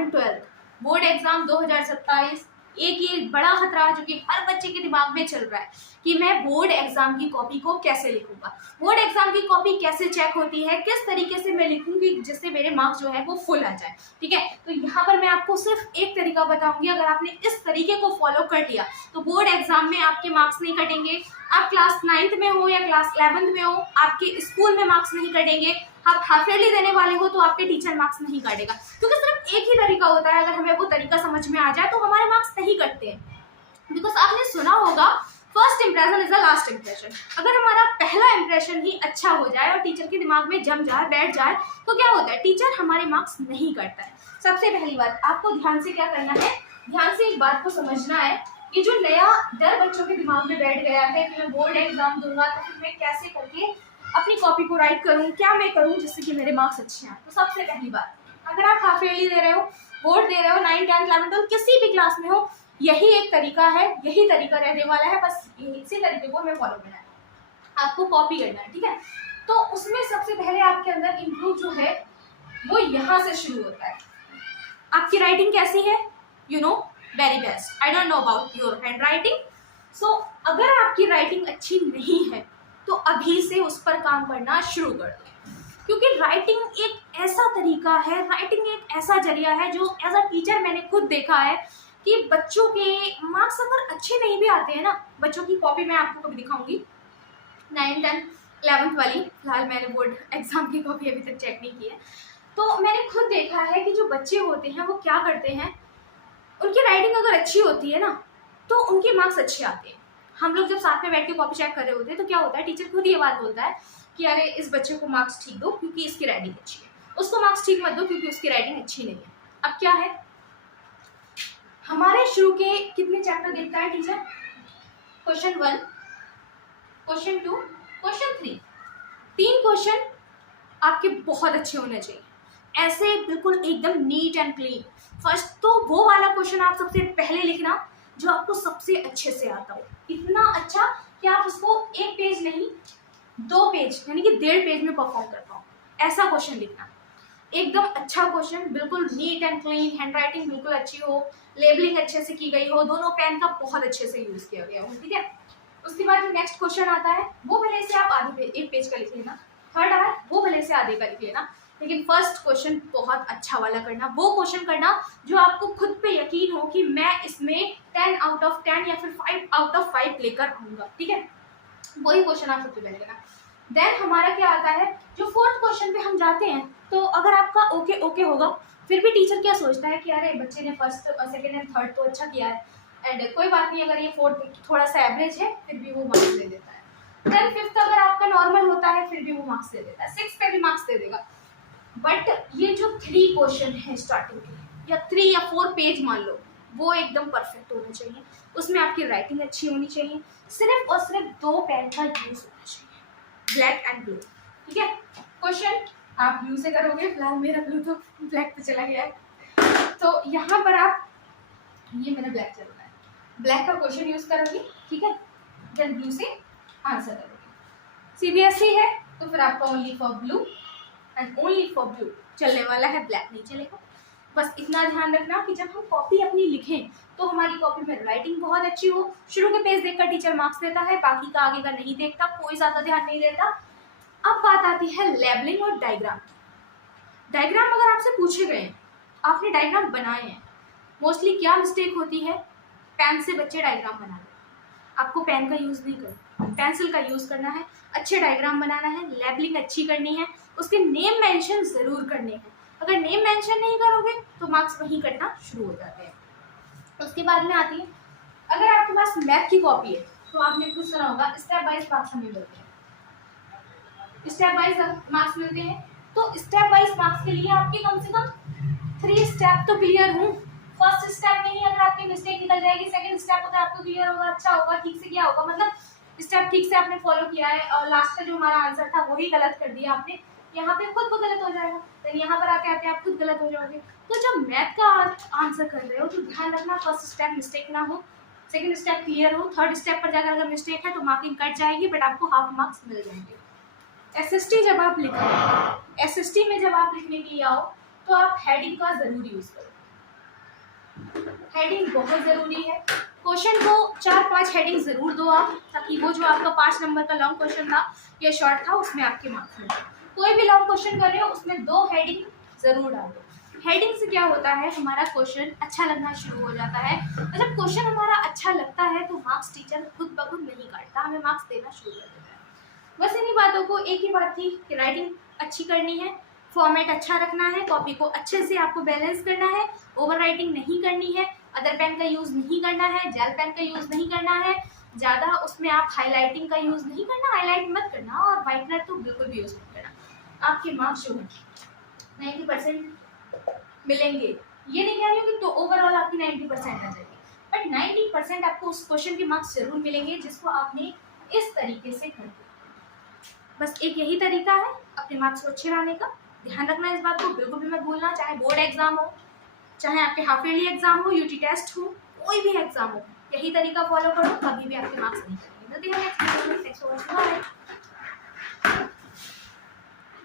11-12 board exam 2027, एक ये बड़ा खतरा जो कि हर बच्चे के दिमाग में चल रहा है कि मैं बोर्ड एग्जाम की कॉपी को कैसे लिखूंगा, बोर्ड एग्जाम की कॉपी कैसे चेक होती है, किस तरीके से मैं लिखूंगी जिससे मेरे मार्क्स जो है वो फुल आ जाए। ठीक है, तो यहाँ पर मैं आपको सिर्फ एक तरीका बताऊंगी, अगर आपने इस तरीके को फॉलो कर लिया तो बोर्ड एग्जाम में आपके मार्क्स नहीं कटेंगे। आप क्लास 9th में हो या क्लास 11th में हो, आपके स्कूल में मार्क्स नहीं कटेंगे। आप हाफ ईयरली देने वाले हो तो आपके टीचर मार्क्स नहीं काटेगा, क्योंकि सिर्फ एक ही तरीका होता है। अगर हमें वो तरीका समझ में आ जाए तो हमारे मार्क्स नहीं कटते हैं। बिकॉज आपने सुना होगा first impression is the last impression. अगर हमारा पहला इंप्रेशन ही अच्छा हो जाए और टीचर के दिमाग में जम जाए, बैठ जाए, तो क्या होता है, टीचर हमारे मार्क्स नहीं काटता है। सबसे पहली बात आपको ध्यान से क्या करना है, ध्यान से एक बात को समझना है कि जो नया डर बच्चों के दिमाग में बैठ गया है कि मैं बोर्ड एग्जाम दूंगा तो फिर मैं कैसे करके अपनी कॉपी को राइट करूं, क्या मैं करूं जिससे कि मेरे मार्क्स अच्छे आए। तो सबसे पहली बात, अगर आप हाफ ईयरली दे रहे हो, बोर्ड दे रहे हो, 9, 10, 11, 12 किसी भी क्लास में हो, यही एक तरीका है, यही तरीका रहने वाला है। बस इसी तरीके को हमें फॉलो करना है, आपको कॉपी करना है। ठीक है, तो उसमें सबसे पहले आपके अंदर इम्प्रूव जो है वो यहाँ से शुरू होता है। आपकी राइटिंग कैसी है, you know very best. I don't know about your hand writing. So अगर आपकी राइटिंग अच्छी नहीं है तो अभी से उस पर काम करना शुरू कर दो, क्योंकि राइटिंग एक ऐसा तरीका है, राइटिंग एक ऐसा जरिया है जो एज अ टीचर मैंने खुद देखा है कि बच्चों के मार्क्स अगर अच्छे नहीं भी आते हैं ना, बच्चों की कॉपी मैं आपको कभी दिखाऊंगी 9, 10, 11th वाली, फिलहाल मैंने बोर्ड एग्जाम की कॉपी अभी तक चेक नहीं की है, तो मैंने खुद देखा है कि जो बच्चे होते हैं वो क्या करते हैं, उनकी राइटिंग अगर अच्छी होती है ना तो उनके मार्क्स अच्छे आते हैं। हम लोग जब साथ में बैठ के कॉपी चेक कर रहे होते हैं तो क्या होता है, टीचर खुद ये बात बोलता है कि अरे इस बच्चे को मार्क्स ठीक दो क्योंकि इसकी राइटिंग अच्छी है, उसको मार्क्स ठीक मत दो क्योंकि उसकी राइटिंग अच्छी नहीं है। अब क्या है, हमारे शुरू के कितने चैप्टर देखता है teacher, question 1, question 2, question 3, 3 question आपके बहुत अच्छे होने चाहिए, ऐसे बिल्कुल एकदम नीट एंड क्लीन। फर्स्ट तो वो वाला क्वेश्चन आप सबसे पहले लिखना जो आपको सबसे अच्छे से आता हो, इतना अच्छा कि आप उसको 1 पेज नहीं 2 पेज यानी कि 1.5 पेज में परफॉर्म कर पाओ, ऐसा क्वेश्चन लिखना। एकदम अच्छा क्वेश्चन, बिल्कुल neat and clean, hand writing बिल्कुल अच्छी हो, लेबलिंग अच्छे से की गई हो, दोनों पेन का बहुत अच्छे से यूज किया गया हो। ठीक है, उसके बाद जो नेक्स्ट क्वेश्चन आता है वो भले से आप आधे 1 पेज का लिख लेना, थर्ड आए वो भले से आधे का लिख लेना, लेकिन फर्स्ट क्वेश्चन बहुत अच्छा वाला करना, वो क्वेश्चन करना जो आपको खुद पे यकीन हो कि मैं इसमें 10 आउट ऑफ 10 या फिर 5 आउट ऑफ 5 लेकर आऊंगा। ठीक है, वही क्वेश्चन आप सबसे पहले करना। देन हमारा क्या आता है, जो 4th क्वेश्चन पे हम जाते हैं, तो अगर आपका ओके होगा, फिर भी टीचर क्या सोचता है कि अरे बच्चे ने फर्स्ट, सेकंड एंड थर्ड तो अच्छा किया है, एंड कोई बात नहीं, अगर ये 4th थोड़ा सा एवरेज है फिर भी वो मार्क्स दे देता है। देन 5th अगर आपका नॉर्मल होता है फिर भी वो मार्क्स दे देता है, 6th पे भी मार्क्स दे देगा। बट ये जो 3 क्वेश्चन है स्टार्टिंग के, या 3 या 4 पेज मान लो, वो एकदम परफेक्ट होने चाहिए, उसमें आपकी राइटिंग अच्छी होनी चाहिए, सिर्फ और सिर्फ 2 पेन का यूज होना चाहिए, ब्लैक एंड ब्लू। ठीक है, क्वेश्चन आप ब्लू से करोगे, फिलहाल मेरा ब्लू तो ब्लैक पे चला गया है, तो यहाँ पर आप, ये मेरा ब्लैक चल रहा है, ब्लैक का क्वेश्चन यूज करोगे। ठीक है, देन ब्लू से आंसर करोगे। सीबीएसई है तो फिर आपका only for blue and only for blue चलने वाला है, ब्लैक नहीं चलेगा। बस इतना ध्यान रखना कि जब हम कॉपी अपनी लिखें तो हमारी कॉपी में राइटिंग बहुत अच्छी हो। शुरू के पेज देखकर टीचर मार्क्स देता है, बाकी का आगे का नहीं देखता, कोई ज्यादा ध्यान नहीं देता। अब बात आती है लेबलिंग और डायग्राम की। डायग्राम अगर आपसे पूछे गए, आपने डायग्राम बनाए हैं, मोस्टली क्या मिस्टेक होती है, पेन से बच्चे डायग्राम बना लेते हैं। आपको पेन का यूज नहीं करना, पेंसिल का यूज करना है, अच्छे डायग्राम बनाना है, लेबलिंग अच्छी करनी है, उसके नेम मेंशन जरूर करने हैं। अगर नेम मेंशन नहीं करोगे तो मार्क्स वहीं कटना शुरू हो जाते हैं। उसके बाद में आती है, अगर आपके पास मैथ की कॉपी है तो आपने कुछ सुना होगा स्टेप वाइज मार्क्स हमें मिलते हैं, स्टेप वाइज मार्क्स मिलते हैं। तो स्टेप वाइज मार्क्स के लिए आपके कम से कम 3 स्टेप तो क्लियर हों। फर्स्ट स्टेप में ही अगर आपकी मिस्टेक निकल जाएगी, सेकंड स्टेप अगर आपको क्लियर होगा, अच्छा होगा, ठीक से किया होगा, मतलब स्टेप ठीक से आपने फॉलो किया है, और लास्ट का जो हमारा आंसर था वही गलत कर दिया आपने, यहाँ पे खुद को गलत हो जाएगा, तो यहाँ पर आते आते आप खुद गलत हो जाओगे। तो जब मैथ का आंसर कर रहे हो तो ध्यान रखना फर्स्ट स्टेप मिस्टेक ना हो, सेकंड स्टेप क्लियर हो, थर्ड स्टेप पर जाकर अगर मिस्टेक है तो मार्किंग कट जाएगी, बट आपको हाफ मार्क्स मिल जाएंगे। एसएसटी जब आप लिखने में जब आप लिखने के लिए आओ तो आप हेडिंग का जरूर यूज करो। हेडिंग बहुत ज़रूरी है। क्वेश्चन को 4-5 हेडिंग ज़रूर दो आप, ताकि वो जो आपका 5 नंबर का लॉन्ग क्वेश्चन था या शॉर्ट था उसमें आपके मार्क्स मिले। कोई भी लॉन्ग क्वेश्चन कर रहे हो उसमें 2 हेडिंग ज़रूर डालो। हेडिंग से क्या होता है, हमारा क्वेश्चन अच्छा लगना शुरू हो जाता है, और जब क्वेश्चन हमारा अच्छा लगता है तो मार्क्स टीचर खुद ब खुद नहीं काटता, हमें मार्क्स देना शुरू कर देता है। बस इन्हीं बातों को, एक ही बात थी कि राइटिंग अच्छी करनी है, फॉर्मेट अच्छा रखना है, कॉपी को अच्छे से आपको बैलेंस करना है, ओवर राइटिंग नहीं करनी है, अदर पेन का यूज़ नहीं करना है, जेल पेन का यूज़ नहीं करना है, ज़्यादा उसमें आप हाईलाइटिंग का यूज़ नहीं करना, हाईलाइट मत करना, और वाइटनर तो बिल्कुल भी यूज़ मत करना। आपके मार्क्स जो है 90% मिलेंगे, ये नहीं कह रही हूँ कि तो ओवरऑल आपकी 90% आ जाएगी, बट 90% आपको उस क्वेश्चन के मार्क्स जरूर मिलेंगे जिसको आपने इस तरीके से कर दिया। बस एक यही तरीका है अपने मार्क्स को अच्छे लाने का। ध्यान रखना इस बात को, बिल्कुल भी मत भूलना, चाहे बोर्ड एग्जाम हो, चाहे आपके हाफ ईयरली एग्जाम हो, यूटी टेस्ट हो, कोई भी एग्जाम हो, यही तरीका फॉलो करो, कभी भी आपके मार्क्स नहीं करेंगे।